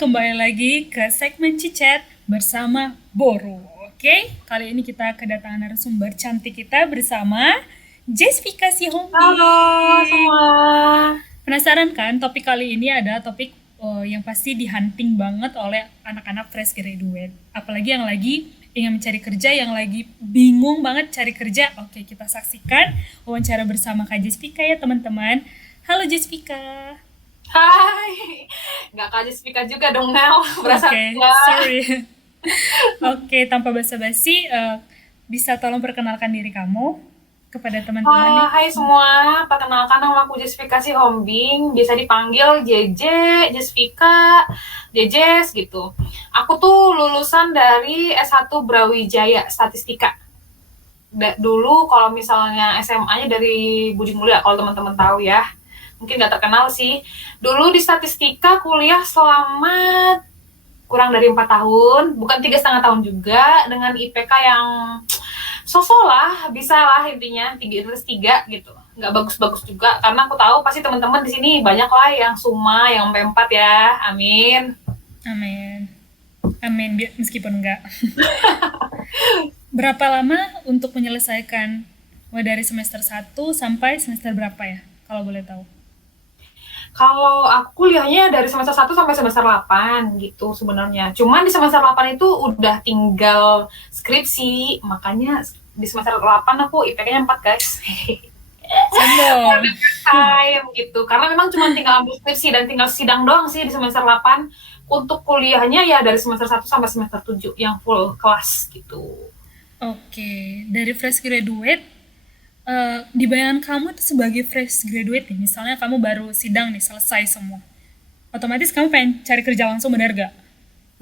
kembali lagi ke segmen Cicet bersama Boro. Oke, kali ini kita kedatangan narasumber cantik kita bersama Jessica Halo Sihombing. semua. Penasaran kan topik kali ini adalah topik yang pasti dihunting banget oleh anak-anak fresh graduate. Apalagi yang lagi ingin mencari kerja, yang lagi bingung banget cari kerja. Oke, kita saksikan wawancara bersama Kak Jessica ya teman-teman. Halo Jessica. Hai. Nggak kaget speaker juga dong, Nel. Berasa Oke, enggak. sorry. Oke, tanpa basa-basi, bisa tolong perkenalkan diri kamu kepada teman-teman nih? Hai semua, perkenalkan nama aku Jessica Hombing, bisa dipanggil JJ, Jessica, Jejes gitu. Aku tuh lulusan dari S1 Brawijaya Statistika. Dulu kalau misalnya SMA-nya dari Budi Mulia, kalau teman-teman tahu ya. Mungkin nggak terkenal sih. Dulu di Statistika kuliah selama kurang dari 4 tahun, bukan 3,5 tahun juga, dengan IPK yang sosok lah, bisa lah intinya 3 gitu. Nggak bagus-bagus juga, karena aku tahu pasti teman-teman di sini banyak lah yang Suma, yang P4 ya, amin. Amin. Amin, meskipun enggak. Berapa lama untuk menyelesaikan dari semester 1 sampai semester berapa ya? Kalau boleh tahu. Kalau aku kuliahnya dari semester 1 sampai semester 8 gitu sebenarnya. Cuman di semester 8 itu udah tinggal skripsi, makanya di semester 8 aku IPK-nya 4 guys. Sombong. Time gitu. Karena memang cuma tinggal ambil skripsi dan tinggal sidang doang sih di semester 8. Untuk kuliahnya ya dari semester 1 sampai semester 7 yang full kelas gitu. Oke, dari fresh graduate, di bayangan kamu itu sebagai fresh graduate nih, misalnya kamu baru sidang nih, selesai semua. Otomatis kamu pengen cari kerja langsung, benar gak?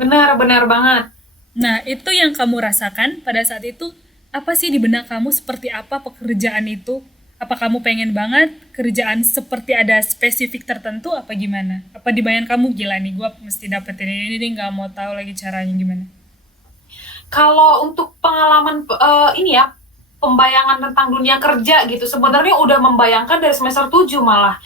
Benar-benar banget. Nah, itu yang kamu rasakan pada saat itu, apa sih di benak kamu, seperti apa pekerjaan itu? Apa kamu pengen banget kerjaan seperti ada spesifik tertentu, apa gimana? Apa di bayangan kamu, gila nih, gue mesti dapetin ini nih, gak mau tahu lagi caranya gimana? Kalau untuk pengalaman ini ya, pembayangan tentang dunia kerja gitu, sebenarnya udah membayangkan dari semester 7 malah.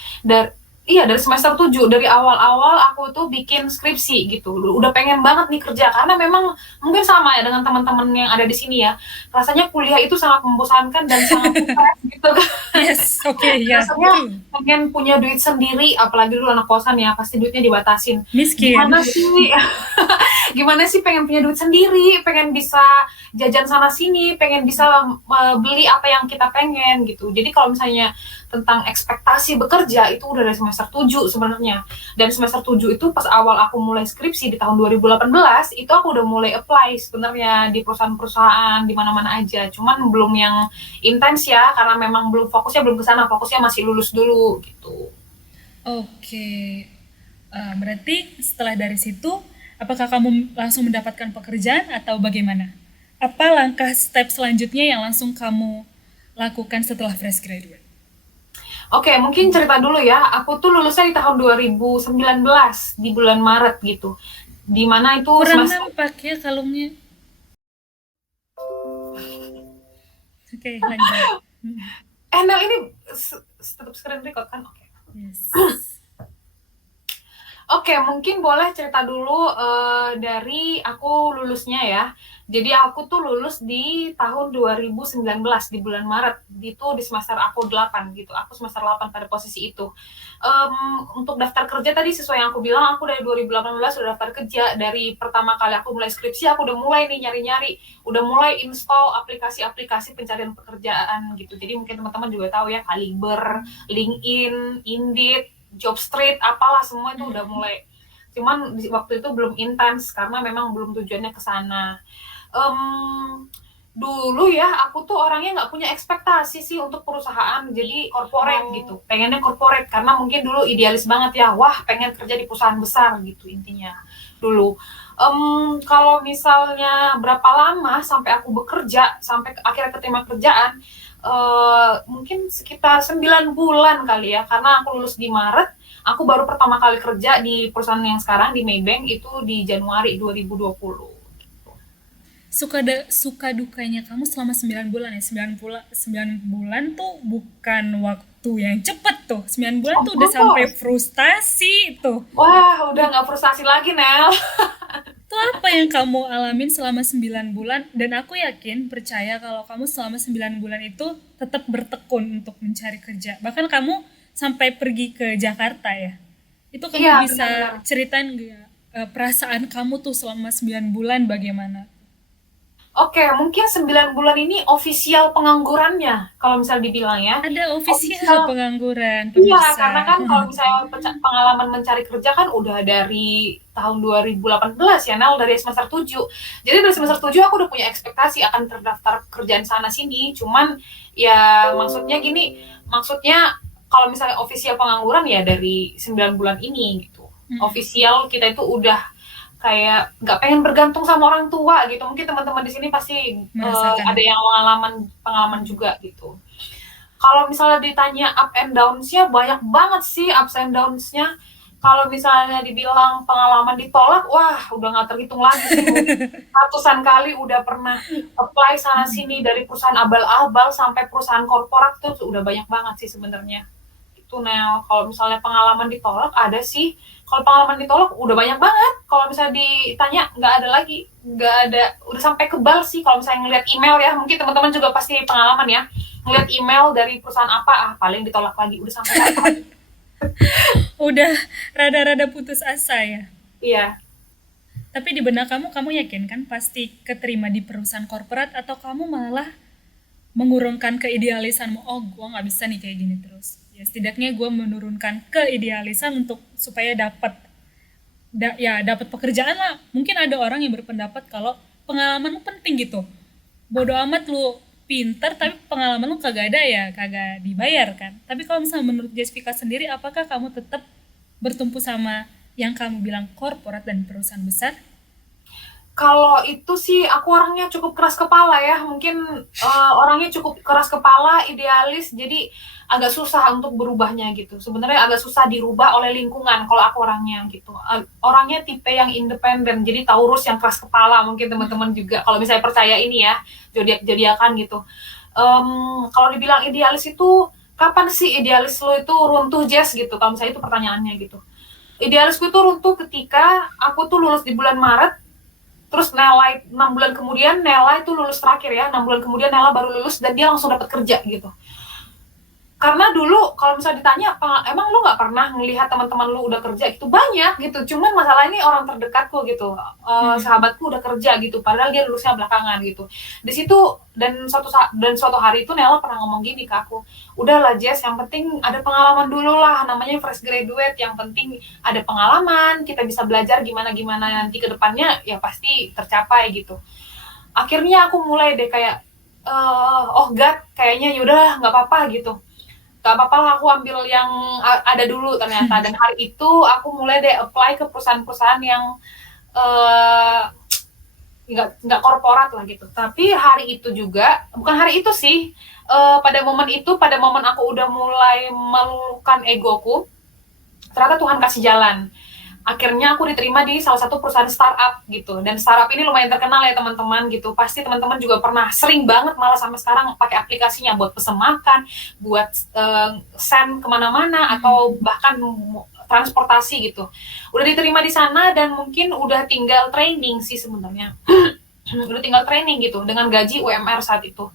Iya, dari semester 7 dari awal-awal aku tuh bikin skripsi gitu. Udah pengen banget nih kerja karena memang mungkin sama ya dengan teman-teman yang ada di sini ya. Rasanya kuliah itu sangat membosankan dan sangat stres gitu kan. Yes, oke, ya, Rasanya true. pengen punya duit sendiri, apalagi dulu anak kosan ya, pasti duitnya dibatasin. Miskin. Gimana sih gimana sih pengen punya duit sendiri, pengen bisa jajan sana sini, pengen bisa beli apa yang kita pengen gitu. Jadi kalau misalnya tentang ekspektasi bekerja itu udah dari semester 7 sebenarnya. Dan semester 7 itu pas awal aku mulai skripsi di tahun 2018 itu aku udah mulai apply sebenarnya di perusahaan-perusahaan di mana-mana aja. Cuman belum yang intens ya karena memang belum fokusnya belum ke sana, fokusnya masih lulus dulu gitu. Oke, berarti setelah dari situ, apakah kamu langsung mendapatkan pekerjaan atau bagaimana? Apa langkah step selanjutnya yang langsung kamu lakukan setelah fresh graduate? Oke, mungkin cerita dulu ya. Aku tuh lulusnya di tahun 2019 di bulan Maret gitu. Di mana itu Kurang semester. nampak ya kalungnya. Oke, lanjut. Nel ini tetap screen record kan? Oke. Yes. Oke, mungkin boleh cerita dulu dari aku lulusnya ya. Jadi aku tuh lulus di tahun 2019 di bulan Maret. Itu di semester aku 8 gitu. Aku semester 8 pada posisi itu. Untuk daftar kerja tadi sesuai yang aku bilang, aku dari 2018 udah daftar kerja. Dari pertama kali aku mulai skripsi, aku udah mulai nih nyari-nyari. Udah mulai install aplikasi-aplikasi pencarian pekerjaan gitu. Jadi mungkin teman-teman juga tahu ya, Kaliber, LinkedIn, Indeed, Job Street, apalah semua itu udah mulai. Cuman di waktu itu belum intens karena memang belum tujuannya ke sana. Um, Dulu ya aku tuh orangnya nggak punya ekspektasi sih untuk perusahaan jadi corporate gitu, pengennya corporate karena mungkin dulu idealis banget ya, wah pengen kerja di perusahaan besar gitu intinya dulu. Kalau misalnya berapa lama sampai aku bekerja sampai akhirnya keterima kerjaan, mungkin sekitar 9 bulan kali ya, karena aku lulus di Maret, aku baru pertama kali kerja di perusahaan yang sekarang di Maybank itu di Januari 2020. Suka dukanya kamu selama 9 bulan ya. 9 bulan tuh bukan waktu tuh yang cepet tuh 9 bulan tuh udah sampai Oh, frustasi tuh. wah udah nggak frustasi lagi, Nel. Itu apa yang kamu alamin selama 9 bulan? Dan aku yakin, percaya kalau kamu selama 9 bulan itu tetap bertekun untuk mencari kerja. Bahkan kamu sampai pergi ke Jakarta ya. Itu kamu Iya, bisa benar-benar. ceritain gak perasaan kamu tuh selama 9 bulan bagaimana? Oke, mungkin 9 bulan ini ofisial penganggurannya, kalau misal dibilang ya. Ada ofisial Ofisial, pengangguran, iya, pemirsa. karena kan kalau misalnya pengalaman mencari kerja kan udah dari tahun 2018 ya, Nel, dari semester 7. Jadi dari semester 7 aku udah punya ekspektasi akan terdaftar kerjaan sana sini. Cuman ya maksudnya gini, maksudnya kalau misalnya official pengangguran ya dari 9 bulan ini gitu. Mm-mm. Official kita itu udah kayak nggak pengen bergantung sama orang tua gitu. Mungkin teman-teman di sini pasti Merasakan ada itu. yang pengalaman juga gitu. Kalau misalnya ditanya up and downs-nya, banyak banget sih ups and downs-nya. Kalau misalnya dibilang pengalaman ditolak, wah udah nggak terhitung lagi sih. Mungkin ratusan kali udah pernah apply sana sini dari perusahaan abal-abal sampai perusahaan korporat tuh udah banyak banget sih sebenarnya. Itu Nel, kalau misalnya pengalaman ditolak ada sih. Kalau pengalaman ditolak udah banyak banget. Kalau misalnya ditanya nggak ada lagi, nggak ada. Udah sampai kebal sih kalau misalnya ngeliat email ya. Mungkin teman-teman juga pasti pengalaman ya, ngeliat email dari perusahaan apa, paling ditolak lagi, udah sampai kayak gitu. Udah rada-rada putus asa ya. Iya. Tapi di benak kamu, kamu yakin kan pasti keterima di perusahaan korporat, atau kamu malah mengurungkan keidealisanmu? Oh, gue nggak bisa nih kayak gini terus. Ya setidaknya gue menurunkan keidealisan untuk supaya dapat ya dapat pekerjaan lah. Mungkin ada orang yang berpendapat kalau pengalaman lu penting gitu. Bodoh amat lu pinter tapi pengalaman lu kagak ada, ya kagak dibayar kan. Tapi kalau misalnya menurut Jessica sendiri, apakah kamu tetap bertumpu sama yang kamu bilang korporat dan perusahaan besar? Kalau itu sih aku orangnya cukup keras kepala ya, mungkin orangnya cukup keras kepala, idealis, jadi agak susah untuk berubahnya gitu. Sebenarnya agak susah dirubah oleh lingkungan kalau aku orangnya gitu. Orangnya tipe yang independen, jadi Taurus yang keras kepala. Mungkin teman-teman juga kalau misalnya percaya ini ya, zodiak-zodiakan gitu. Kalau dibilang idealis itu kapan sih idealis lo itu runtuh, Jess, gitu? Kalau misalnya itu pertanyaannya gitu. Idealisku itu runtuh ketika aku tuh lulus di bulan Maret. Terus Nela 6 bulan kemudian, Nela itu lulus terakhir ya, 6 bulan kemudian Nela baru lulus dan dia langsung dapat kerja gitu. Karena dulu kalau misalnya ditanya, emang lu nggak pernah ngelihat teman-teman lu udah kerja gitu? Banyak gitu, cuman masalah ini orang terdekatku gitu, Mm-mm. sahabatku udah kerja gitu, padahal dia lulusnya belakangan gitu. Di situ dan suatu hari itu Nela pernah ngomong gini ke aku, udahlah Jess, yang penting ada pengalaman dulu lah, namanya fresh graduate, yang penting ada pengalaman, kita bisa belajar gimana gimana nanti ke depannya ya pasti tercapai gitu. Akhirnya aku mulai deh kayak, oh God, kayaknya yaudah nggak apa-apa gitu, gak apa-apa lah aku ambil yang ada dulu ternyata. Dan hari itu aku mulai deh apply ke perusahaan-perusahaan yang eh, nggak korporat lah gitu. Tapi hari itu juga, bukan hari itu sih, pada momen aku udah mulai meluluhkan egoku, ternyata Tuhan kasih jalan. Akhirnya aku diterima di salah satu perusahaan startup gitu, dan startup ini lumayan terkenal ya teman-teman gitu. Pasti teman-teman juga pernah sering banget malah sampai sekarang pakai aplikasinya buat pesen makan, buat send kemana-mana, atau bahkan transportasi gitu. Udah diterima di sana dan mungkin udah tinggal training sih sebenarnya. Udah tinggal training gitu dengan gaji UMR saat itu.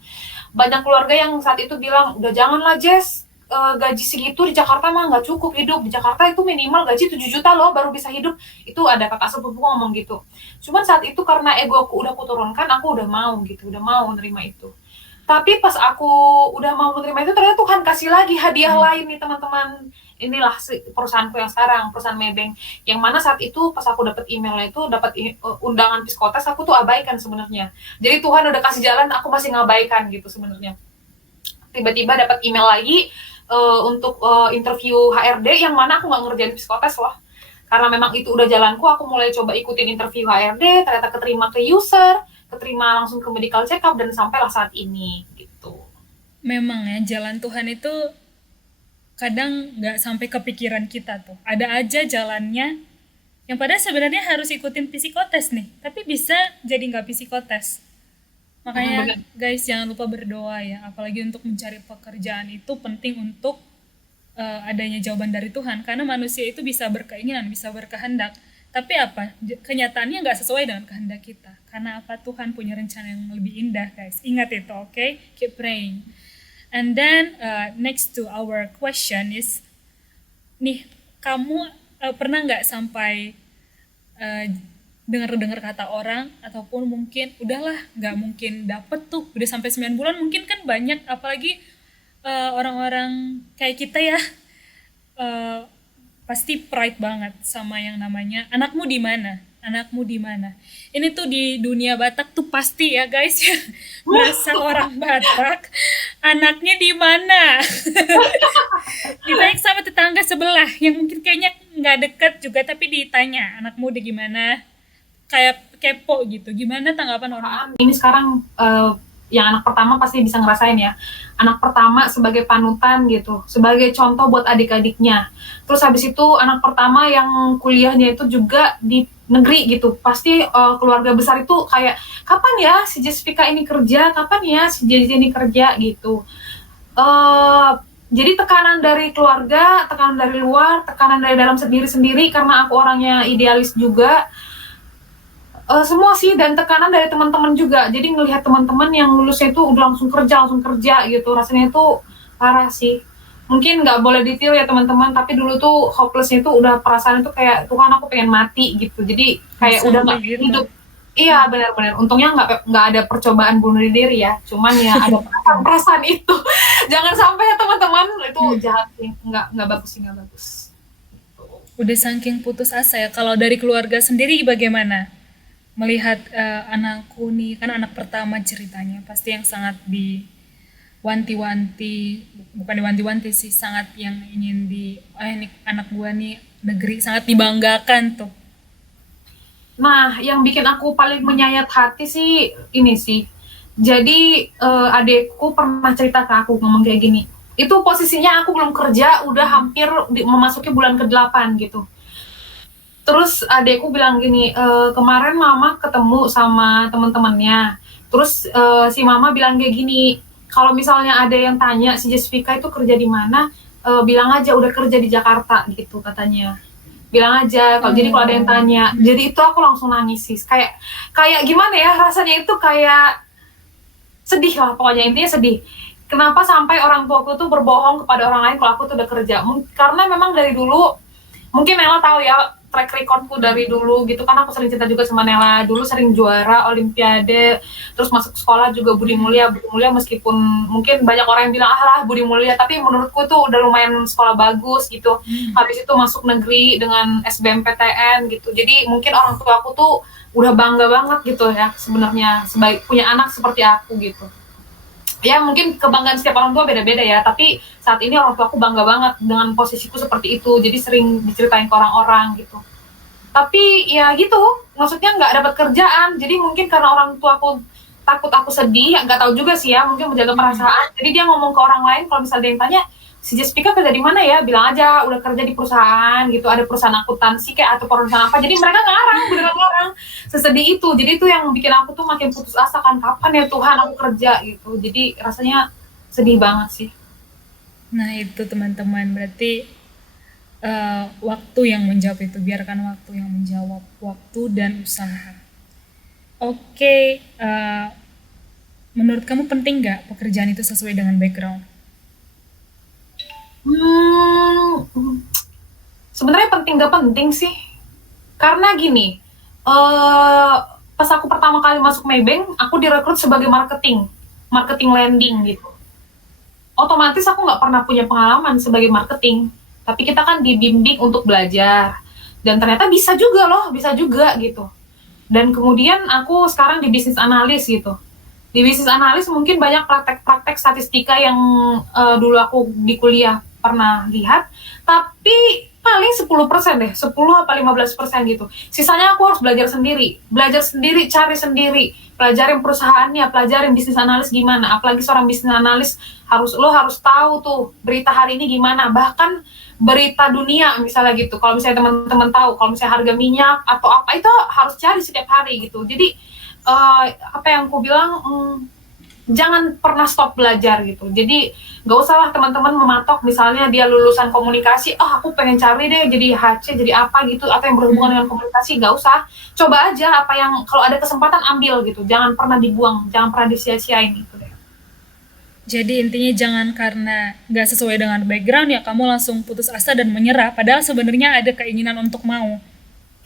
Banyak keluarga yang saat itu bilang, udah janganlah Jess, gaji segitu di Jakarta mah nggak cukup hidup. Di Jakarta itu minimal gaji 7 juta loh baru bisa hidup. Itu ada kakak sepupu ngomong gitu. Cuman saat itu karena ego aku udah kuturunkan, aku udah mau gitu, udah mau menerima itu. Tapi pas aku udah mau menerima itu, ternyata Tuhan kasih lagi hadiah lain nih teman-teman. Inilah perusahaanku yang sekarang, perusahaan Maybank. Yang mana saat itu pas aku dapat emailnya itu, dapat undangan psikotes, aku tuh abaikan sebenarnya. Jadi Tuhan udah kasih jalan, aku masih ngabaikan gitu sebenarnya. Tiba-tiba dapat email lagi untuk interview HRD, yang mana aku nggak ngerjain psikotes loh. Karena memang itu udah jalanku, aku mulai coba ikutin interview HRD, ternyata keterima ke user, keterima langsung ke medical check up, dan sampailah saat ini gitu. Memang ya, jalan Tuhan itu kadang nggak sampai kepikiran kita tuh. Ada aja jalannya yang padahal sebenarnya harus ikutin psikotes nih, tapi bisa jadi nggak psikotes. Makanya Benar. guys, jangan lupa berdoa ya, apalagi untuk mencari pekerjaan itu penting untuk adanya jawaban dari Tuhan, karena manusia itu bisa berkeinginan, bisa berkehendak, tapi apa, kenyataannya nggak sesuai dengan kehendak kita, karena apa, Tuhan punya rencana yang lebih indah, guys, ingat itu, oke? Keep praying. And then next to our question is, nih, kamu pernah nggak sampai uh, dengar-dengar kata orang, ataupun mungkin udahlah nggak mungkin dapet tuh, udah sampai 9 bulan, mungkin kan banyak, apalagi orang-orang kayak kita ya, eh, pasti pride banget sama yang namanya anakmu di mana, anakmu di mana. Ini tuh di dunia Batak tuh pasti ya guys ya, berasa orang Batak, anaknya di mana. Ditanya sama tetangga sebelah yang mungkin kayaknya nggak deket juga, tapi ditanya anakmu di gimana, kayak kepo gitu. Gimana tanggapan orang? Ini sekarang yang anak pertama pasti bisa ngerasain ya. Anak pertama sebagai panutan gitu, sebagai contoh buat adik-adiknya. Terus habis itu anak pertama yang kuliahnya itu juga di negeri gitu. Pasti keluarga besar itu kayak, kapan ya si Jessica ini kerja, kapan ya si Jessica ini kerja gitu. Jadi tekanan dari keluarga, tekanan dari luar, tekanan dari dalam sendiri-sendiri, karena aku orangnya idealis juga. Semua sih, dan tekanan dari teman-teman juga. Jadi ngelihat teman-teman yang lulusnya itu udah langsung kerja gitu, rasanya itu parah sih. Mungkin nggak boleh ditiru ya teman-teman, tapi dulu tuh hopelessnya itu udah perasaan itu kayak, Tuhan aku pengen mati gitu. Jadi kayak udah nggak gitu. hidup. Iya benar-benar. Untungnya nggak ada percobaan bunuh diri ya. Cuman ya ada perasaan itu. Jangan sampai ya teman-teman, itu jahat sih. Nggak bagus sih, nggak bagus. Udah saking putus asa ya. Kalau dari keluarga sendiri bagaimana? Melihat anakku nih, kan anak pertama ceritanya, pasti yang sangat diwanti-wanti, bukan diwanti-wanti sih, sangat yang ingin ini anak gua nih negeri, sangat dibanggakan tuh. Nah, yang bikin aku paling menyayat hati sih ini sih. Jadi adekku pernah cerita ke aku ngomong kayak gini. Itu posisinya aku belum kerja, udah hampir memasuki bulan ke-8 gitu. Terus adekku bilang gini, kemarin mama ketemu sama teman-temannya. Terus si mama bilang kayak gini, kalau misalnya ada yang tanya si Jessica itu kerja di mana, bilang aja udah kerja di Jakarta gitu katanya. Bilang aja, jadi kalau ada yang tanya. Jadi itu aku langsung nangis sih. Kayak gimana ya, rasanya itu kayak sedih lah, pokoknya intinya sedih. Kenapa sampai orang tuaku tuh berbohong kepada orang lain kalau aku tuh udah kerja? Karena memang dari dulu, mungkin Nela tahu ya track recordku dari dulu gitu kan, aku sering cerita juga sama Nela, dulu sering juara olimpiade, terus masuk sekolah juga Budi Mulia meskipun mungkin banyak orang yang bilang lah Budi Mulia, tapi menurutku tuh udah lumayan sekolah bagus gitu. Habis itu masuk negeri dengan SBMPTN gitu, jadi mungkin orang tua aku tuh udah bangga banget gitu ya sebenarnya sebagai punya anak seperti aku gitu. Ya mungkin kebanggaan setiap orang tua beda-beda ya, tapi saat ini orang tua aku bangga banget dengan posisiku seperti itu, jadi sering diceritain ke orang-orang gitu. Tapi ya gitu, maksudnya nggak dapat kerjaan, jadi mungkin karena orang tua aku takut aku sedih, nggak tahu juga sih ya, mungkin menjaga perasaan, jadi dia ngomong ke orang lain, kalau misalnya ada yang tanya, si Jessica kerja di mana ya, bilang aja udah kerja di perusahaan gitu, ada perusahaan akuntansi kayak atau perusahaan apa, jadi mereka ngarang, beneran ngarang, sesedih itu. Jadi itu yang bikin aku tuh makin putus asa kan, kapan ya Tuhan aku kerja gitu, jadi rasanya sedih banget sih. Nah itu teman-teman, berarti waktu yang menjawab itu, biarkan waktu yang menjawab, waktu dan usaha. Oke, menurut kamu penting nggak pekerjaan itu sesuai dengan background? Sebenarnya penting gak penting sih, karena gini, pas aku pertama kali masuk Maybank, aku direkrut sebagai marketing landing gitu. Otomatis aku nggak pernah punya pengalaman sebagai marketing, tapi kita kan dibimbing untuk belajar, dan ternyata bisa juga loh, bisa juga gitu. Dan kemudian aku sekarang di bisnis analis gitu. Di bisnis analis mungkin banyak praktek-praktek statistika yang dulu aku di kuliah pernah lihat, tapi paling 10% deh, 10 apa 15% gitu. Sisanya aku harus belajar sendiri, cari sendiri, pelajarin perusahaannya, pelajarin bisnis analis gimana. Apalagi seorang bisnis analis lo harus tahu tuh berita hari ini gimana, bahkan berita dunia misalnya gitu. Kalau misalnya teman-teman tahu, kalau misalnya harga minyak atau apa itu harus cari setiap hari gitu. Jadi apa yang aku bilang, jangan pernah stop belajar gitu. Jadi nggak usah lah teman-teman mematok misalnya dia lulusan komunikasi, oh aku pengen cari deh jadi HC, jadi apa gitu, atau yang berhubungan dengan komunikasi, nggak usah. Coba aja apa yang, kalau ada kesempatan ambil gitu, jangan pernah dibuang, jangan pernah disia-siain gitu deh. Jadi intinya jangan karena nggak sesuai dengan background ya kamu langsung putus asa dan menyerah. Padahal sebenarnya ada keinginan untuk mau.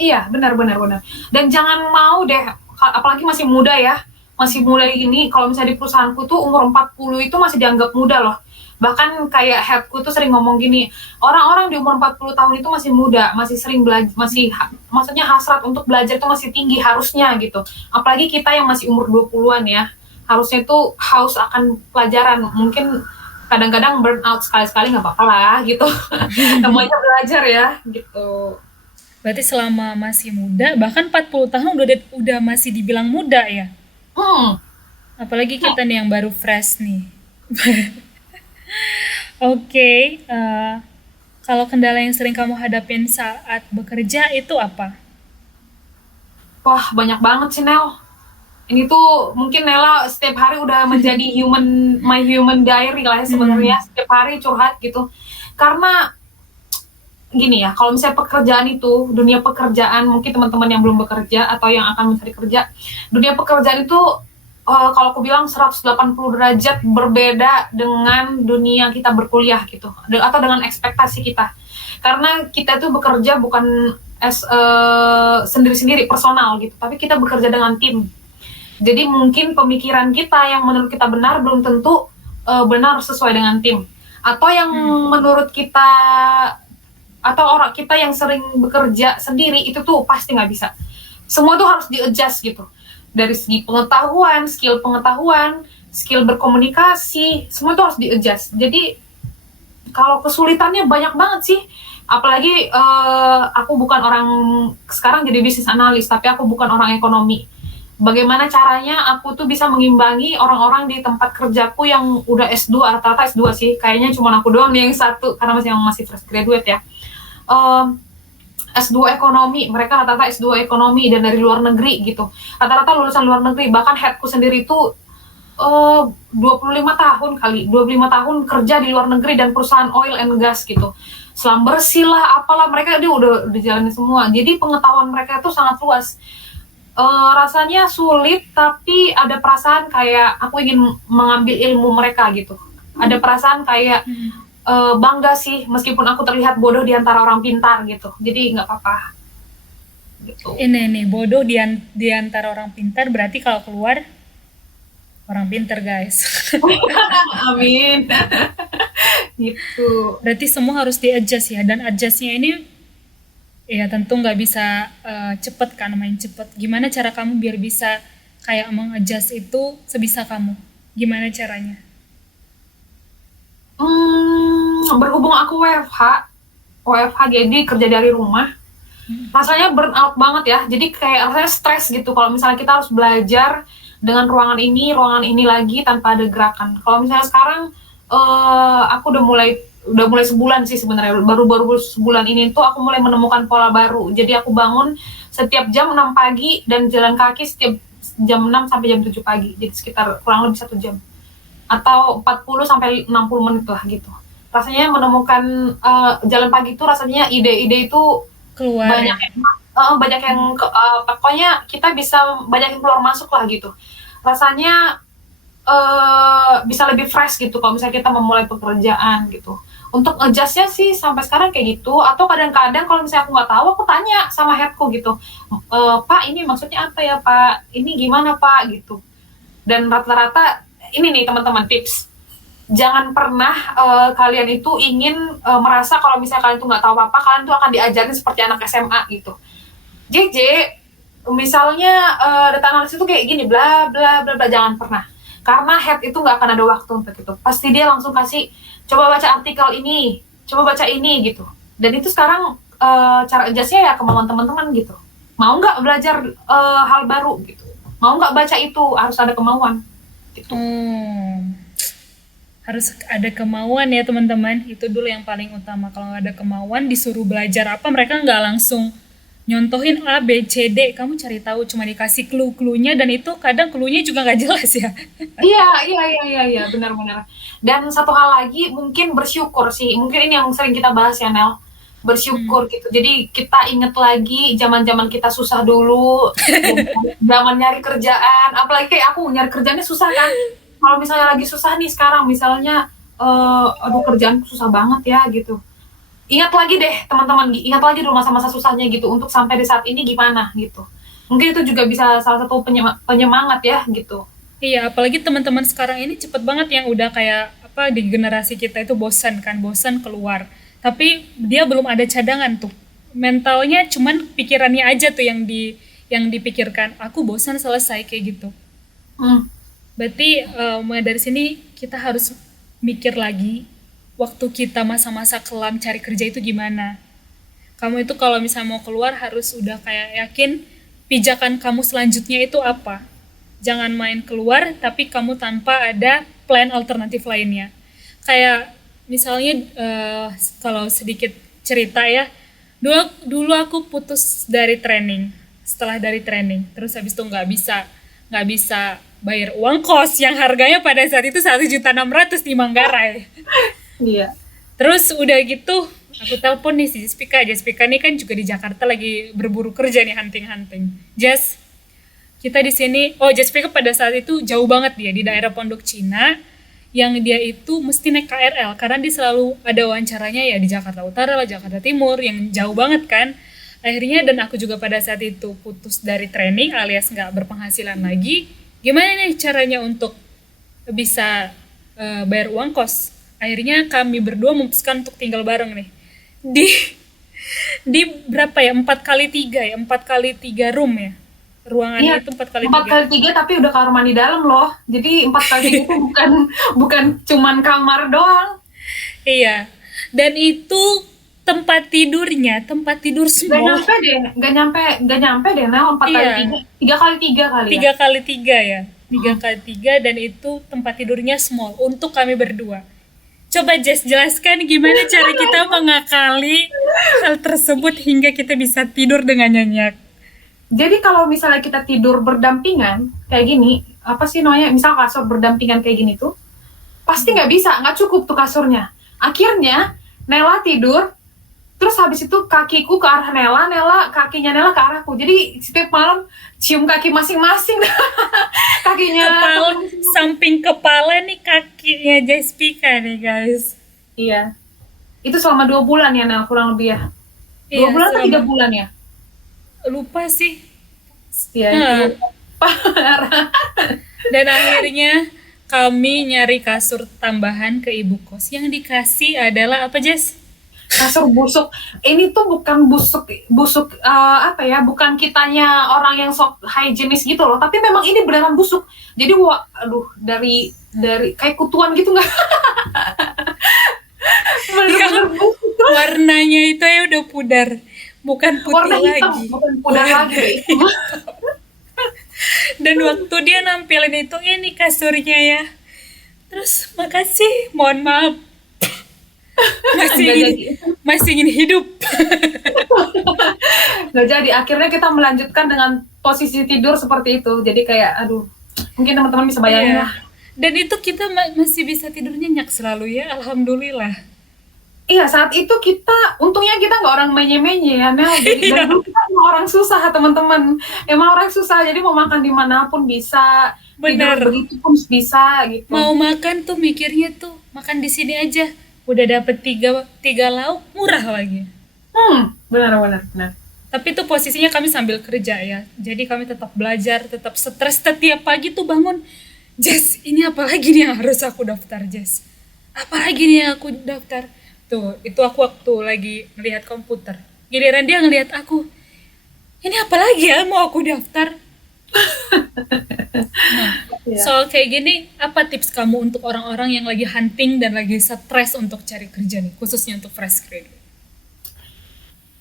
Iya, benar benar benar. Dan jangan mau deh, apalagi masih muda ya, masih muda ini, kalau misalnya di perusahaanku tuh umur 40 itu masih dianggap muda loh. Bahkan kayak headku tuh sering ngomong gini, orang-orang di umur 40 tahun itu masih muda, masih sering belajar, masih maksudnya hasrat untuk belajar itu masih tinggi harusnya gitu. Apalagi kita yang masih umur 20-an ya, harusnya tuh haus akan pelajaran. Mungkin kadang-kadang burn out sekali-sekali nggak apa-apa lah gitu. Namanya belajar ya gitu. Berarti selama masih muda, bahkan 40 tahun udah masih dibilang muda ya. Hmm. Apalagi kita nih yang baru fresh nih. Oke, kalau kendala yang sering kamu hadapin saat bekerja itu apa? Wah, banyak banget sih Nel. Ini tuh mungkin Nela setiap hari udah menjadi my human diary lah ya sebenarnya. Hmm. Setiap hari curhat gitu. Karena gini ya, kalau misalnya pekerjaan itu, dunia pekerjaan, mungkin teman-teman yang belum bekerja atau yang akan mencari kerja, dunia pekerjaan itu kalau aku bilang 180 derajat berbeda dengan dunia kita berkuliah gitu, atau dengan ekspektasi kita. Karena kita tuh bekerja bukan sendiri-sendiri personal gitu, tapi kita bekerja dengan tim. Jadi mungkin pemikiran kita yang menurut kita benar belum tentu benar sesuai dengan tim. Atau yang menurut kita, atau orang kita yang sering bekerja sendiri itu tuh pasti nggak bisa. Semua tuh harus di-adjust gitu. Dari segi pengetahuan, skill berkomunikasi, semua tuh harus di-adjust. Jadi kalau kesulitannya banyak banget sih. Apalagi aku bukan orang, sekarang jadi bisnis analis, tapi aku bukan orang ekonomi. Bagaimana caranya aku tuh bisa mengimbangi orang-orang di tempat kerjaku yang udah S2, rata-rata S2 sih. Kayaknya cuma aku doang nih yang satu, karena masih fresh graduate ya. S2 ekonomi, mereka rata-rata S2 ekonomi dan dari luar negeri gitu. Rata-rata lulusan luar negeri, bahkan headku sendiri itu 25 tahun kali, 25 tahun kerja di luar negeri dan perusahaan oil and gas gitu. Selam bersih lah, apalah, mereka dia udah jalanin semua. Jadi pengetahuan mereka itu sangat luas. Rasanya sulit, tapi ada perasaan kayak aku ingin mengambil ilmu mereka gitu. Ada perasaan kayak bangga sih, meskipun aku terlihat bodoh di antara orang pintar gitu. Jadi nggak apa-apa gitu. Ini nih, bodoh di antara orang pintar berarti kalau keluar orang pintar guys. Amin. Gitu. Berarti semua harus di-adjust ya, dan adjustnya ini ya tentu nggak bisa cepet kan, main cepet. Gimana cara kamu biar bisa kayak mengadjust itu sebisa kamu? Gimana caranya? Berhubung aku WFH jadi kerja dari rumah, rasanya burn out banget ya. Jadi kayak rasanya stres gitu kalau misalnya kita harus belajar dengan ruangan ini lagi tanpa ada gerakan. Kalau misalnya sekarang aku udah mulai sebulan sih sebenarnya, baru sebulan ini tuh aku mulai menemukan pola baru. Jadi aku bangun setiap jam 6 pagi dan jalan kaki setiap jam 6 sampai jam 7 pagi. Jadi sekitar kurang lebih 1 jam. Atau 40 sampai 60 menit lah gitu. Rasanya menemukan jalan pagi itu rasanya ide-ide itu Keluar banyak ya? banyak yang pokoknya kita bisa banyak yang keluar masuk lah gitu. Rasanya bisa lebih fresh gitu kalau misalnya kita memulai pekerjaan gitu. Untuk adjustnya sih sampai sekarang kayak gitu. Atau kadang-kadang kalau misalnya aku nggak tahu, aku tanya sama headku gitu, Pak ini maksudnya apa ya Pak, ini gimana Pak gitu. Dan rata-rata ini nih teman-teman tips, jangan pernah kalian itu ingin merasa kalau misalnya kalian tuh nggak tahu apa-apa, kalian tuh akan diajarin seperti anak SMA gitu. JJ, misalnya data analis itu kayak gini, bla bla bla bla, jangan pernah. Karena head itu nggak akan ada waktu untuk itu. Pasti dia langsung kasih, coba baca artikel ini, coba baca ini gitu. Dan itu sekarang cara adjustnya ya kemauan teman-teman gitu. Mau nggak belajar hal baru gitu. Mau nggak baca itu, harus ada kemauan. Gitu. Harus ada kemauan ya teman-teman, itu dulu yang paling utama. Kalau nggak ada kemauan disuruh belajar apa mereka nggak langsung nyontohin A, B, C, D, kamu cari tahu, cuma dikasih clue-cluenya, dan itu kadang cluenya juga nggak jelas ya. Iya, iya, iya, iya, iya, benar-benar. Dan satu hal lagi mungkin bersyukur sih. Mungkin ini yang sering kita bahas ya, Nel. Hmm. Bersyukur gitu. Jadi kita inget lagi zaman-zaman kita susah dulu, zaman nyari kerjaan. Apalagi kayak aku nyari kerjaannya susah kan. Kalau misalnya lagi susah nih sekarang, misalnya, aduh kerjaan susah banget ya gitu. Ingat lagi deh teman-teman, ingat lagi dulu masa-masa susahnya gitu untuk sampai di saat ini gimana gitu. Mungkin itu juga bisa salah satu penyemangat ya gitu. Iya, apalagi teman-teman sekarang ini cepet banget yang udah kayak apa di generasi kita itu bosan kan, bosan keluar. Tapi dia belum ada cadangan tuh. Mentalnya cuman pikirannya aja tuh yang dipikirkan. Aku bosan selesai kayak gitu. Hmm. Berarti mulai dari sini kita harus mikir lagi waktu kita masa-masa kelam cari kerja itu gimana. Kamu itu kalau misalnya mau keluar harus udah kayak yakin pijakan kamu selanjutnya itu apa. Jangan main keluar tapi kamu tanpa ada plan alternatif lainnya. Kayak misalnya kalau sedikit cerita ya, dulu dulu aku putus dari training. Setelah dari training, terus habis itu nggak bisa bayar uang kos yang harganya pada saat itu 1.600.000 di Manggarai. Iya. Terus udah gitu, aku telepon nih si Jessica. Jessica nih kan juga di Jakarta lagi berburu kerja nih, hunting-hunting. Jess, kita di sini. Oh, Jessica pada saat itu jauh banget dia di daerah Pondok Cina, yang dia itu mesti naik KRL karena dia selalu ada wawancaranya ya di Jakarta Utara lah, Jakarta Timur, yang jauh banget kan. Akhirnya dan aku juga pada saat itu putus dari training alias nggak berpenghasilan lagi. Gimana nih caranya untuk bisa bayar uang kos? Akhirnya kami berdua memutuskan untuk tinggal bareng nih di di berapa ya, 4x3 ya, 4x3 room ya, Iya, ruangannya itu empat kali empat tiga kali tiga tapi udah kamar mandi dalam loh. Jadi 4 kali 3 itu bukan bukan cuman kamar doang. Iya, dan itu tempat tidur Gak small. nyampe deh, gak nyampe deh Mel 4 kali Iya, 3, 3 kali 3 kali ya. 3x3 ya, tiga Hmm. kali tiga dan itu tempat tidurnya small untuk kami berdua. Coba Jess jelaskan gimana cara kita mengakali hal tersebut hingga kita bisa tidur dengan nyenyak. Jadi kalau misalnya kita tidur berdampingan kayak gini, apa sih namanya? Misal kasur berdampingan kayak gini tuh, pasti nggak bisa, nggak cukup tuh kasurnya. Akhirnya Nela tidur, terus habis itu kakiku ke arah Nela, kakinya Nela ke arahku. Jadi setiap malam cium kaki masing-masing. Kakinya Kepala, temen. samping kepala nih kakinya Jessica nih guys. Iya. Itu selama 2 bulan ya Nel, kurang lebih ya. dua Iya, bulan atau selama 3 bulan ya? lupa sih. Iya, itu Nah, parah. dan akhirnya kami nyari kasur tambahan ke ibu kos. Yang dikasih adalah apa, Jess? Kasur busuk. Ini tuh bukan busuk busuk apa ya? Bukan kitanya orang yang sok higienis gitu loh, tapi memang ini beneran busuk. Jadi wah, aduh dari kayak kutuan gitu nggak? Bener-bener Yang busuk. warnanya itu ya udah pudar, bukan putih Warna hitam, lagi. bukan pudar lagi deh. Dan waktu dia nampilin itu, ini kasurnya ya. Terus makasih, mohon maaf, masih Nggak ingin jadi. masih ingin hidup. Nggak jadi. Akhirnya kita melanjutkan dengan posisi tidur seperti itu. Jadi kayak, aduh, mungkin teman-teman bisa bayangin Iya. lah. Dan itu kita masih bisa tidur nyenyak selalu ya, alhamdulillah. Iya, saat itu kita, untungnya kita nggak orang menye-menye ya, Mel. Dari Iya, dulu kita emang orang susah, teman-teman. Emang orang susah, jadi mau makan dimanapun bisa, tidur bener. begitu pun bisa, gitu. Mau makan tuh mikirnya tuh makan di sini aja. Udah dapet tiga, tiga lauk, murah lagi. Benar, benar, benar. Tapi tuh posisinya kami sambil kerja ya. Jadi kami tetap belajar, tetap stres setiap pagi tuh bangun. Jess, ini apa lagi nih yang harus aku daftar, Jess? Apa lagi nih yang aku daftar? Tuh, itu aku waktu lagi ngelihat komputer. Giliran dia ngelihat aku. Ini apa lagi ya mau aku daftar? Nah, Iya. soal kayak gini, apa tips kamu untuk orang-orang yang lagi hunting dan lagi stres untuk cari kerja nih, khususnya untuk fresh graduate?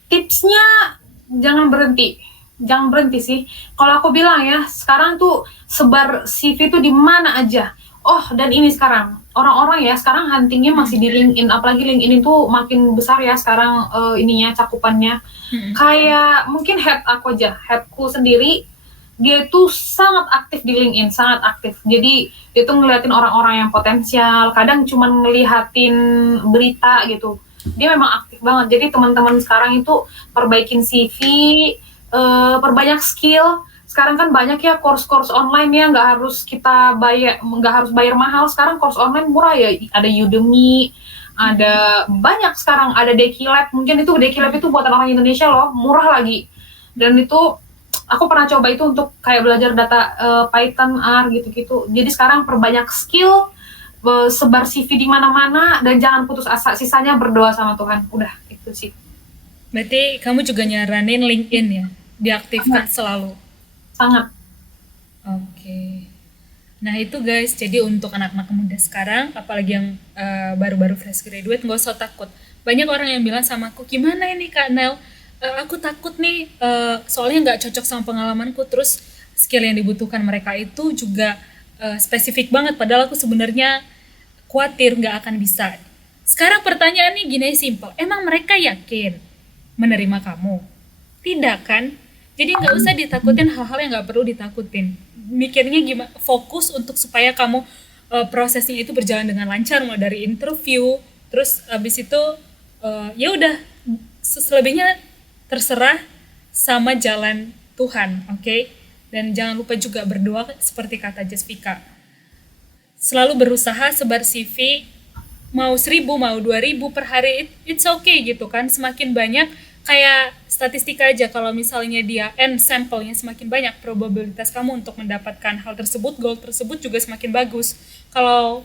Tipsnya jangan berhenti. Jangan berhenti sih. Kalau aku bilang ya, sekarang tuh sebar CV tuh di mana aja. Oh, dan ini sekarang orang-orang ya sekarang huntingnya masih di LinkedIn, apalagi LinkedIn itu makin besar ya sekarang ininya cakupannya. Mm-mm. Kayak mungkin headku sendiri dia itu sangat aktif di LinkedIn, sangat aktif. Jadi dia tuh ngeliatin orang-orang yang potensial, kadang cuma ngelihatin berita gitu. Dia memang aktif banget. Jadi teman-teman sekarang itu perbaikin CV, perbanyak skill. Sekarang kan banyak ya course-course online ya, nggak harus bayar mahal. Sekarang course online murah ya, ada Udemy, ada banyak sekarang, ada Dekilab. Mungkin itu Dekilab itu buatan orang Indonesia loh, murah lagi. Dan itu aku pernah coba itu untuk kayak belajar data Python, R gitu-gitu. Jadi sekarang perbanyak skill, sebar CV di mana-mana dan jangan putus asa. Sisanya berdoa sama Tuhan. Udah itu sih. Berarti kamu juga nyaranin LinkedIn ya, Sangat, diaktifkan selalu. sangat. Oke. Nah itu guys, jadi untuk anak-anak muda sekarang, apalagi yang baru-baru fresh graduate, nggak usah takut. Banyak orang yang bilang sama aku, gimana ini Kak Nel? Aku takut nih, soalnya nggak cocok sama pengalamanku, terus skill yang dibutuhkan mereka itu juga spesifik banget, padahal aku sebenarnya khawatir nggak akan bisa. Sekarang pertanyaannya gini simple, emang mereka yakin menerima kamu? Tidak kan? Jadi nggak usah ditakutin hal-hal yang nggak perlu ditakutin. Mikirnya gimana? Fokus untuk supaya kamu prosesnya itu berjalan dengan lancar, mulai dari interview, terus abis itu ya udah selebihnya terserah sama jalan Tuhan, oke? Okay? Dan jangan lupa juga berdoa seperti kata Jessica. Selalu berusaha sebar CV, mau 1.000 mau 2.000 per hari, it's okay gitu kan. Semakin banyak, kayak statistika aja, kalau misalnya dia n sampelnya semakin banyak, probabilitas kamu untuk mendapatkan hal tersebut, goal tersebut juga semakin bagus. Kalau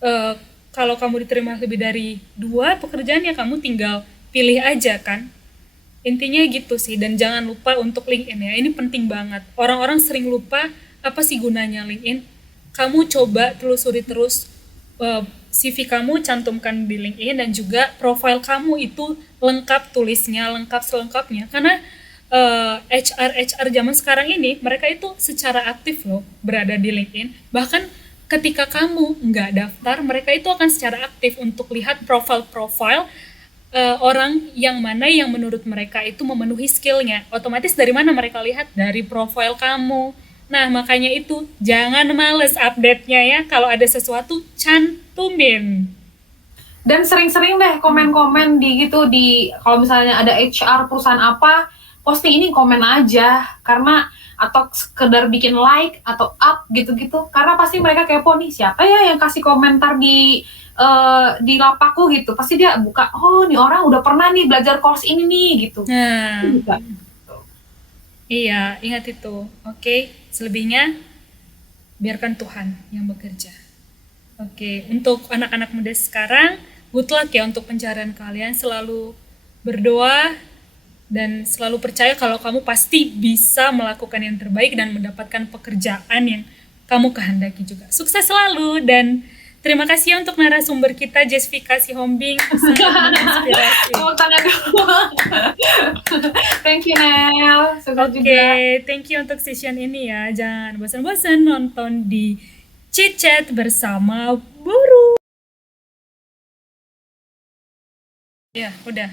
eh, kalau kamu diterima lebih dari 2 pekerjaan, ya kamu tinggal pilih aja kan. Intinya gitu sih. Dan jangan lupa untuk LinkedIn ya, ini penting banget. Orang-orang sering lupa apa sih gunanya LinkedIn. Kamu coba telusuri terus CV kamu, cantumkan di LinkedIn, dan juga profile kamu itu lengkap, tulisnya lengkap selengkapnya, karena HR zaman sekarang ini mereka itu secara aktif loh berada di LinkedIn. Bahkan ketika kamu nggak daftar, mereka itu akan secara aktif untuk lihat profile-profile orang yang mana yang menurut mereka itu memenuhi skillnya. Otomatis dari mana mereka lihat? Dari profile kamu. Nah, makanya itu jangan males update-nya ya. Kalau ada sesuatu, cantumin. Dan sering-sering deh komen-komen di gitu di kalau misalnya ada HR perusahaan apa posting ini komen aja karena atau sekedar bikin like atau up gitu-gitu karena pasti mereka kepo nih siapa ya yang kasih komentar di lapakku gitu pasti dia buka oh nih orang udah pernah nih belajar course ini nih gitu. Nah, Bisa. iya, ingat itu. Oke, selebihnya biarkan Tuhan yang bekerja. Oke, untuk anak-anak muda sekarang, good luck ya untuk pencarian kalian. Selalu berdoa dan selalu percaya kalau kamu pasti bisa melakukan yang terbaik dan mendapatkan pekerjaan yang kamu kehendaki juga. Sukses selalu, dan terima kasih ya untuk narasumber kita, Jessica Sihombing, sangat menginspirasi. Tepuk tangan dulu. Thank you Nel. Sukses Oke, juga. thank you untuk session ini ya. Jangan bosan-bosan nonton di Chit Chat bersama Buru. Ya, udah.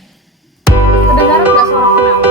Kedengaran nggak suara Nel?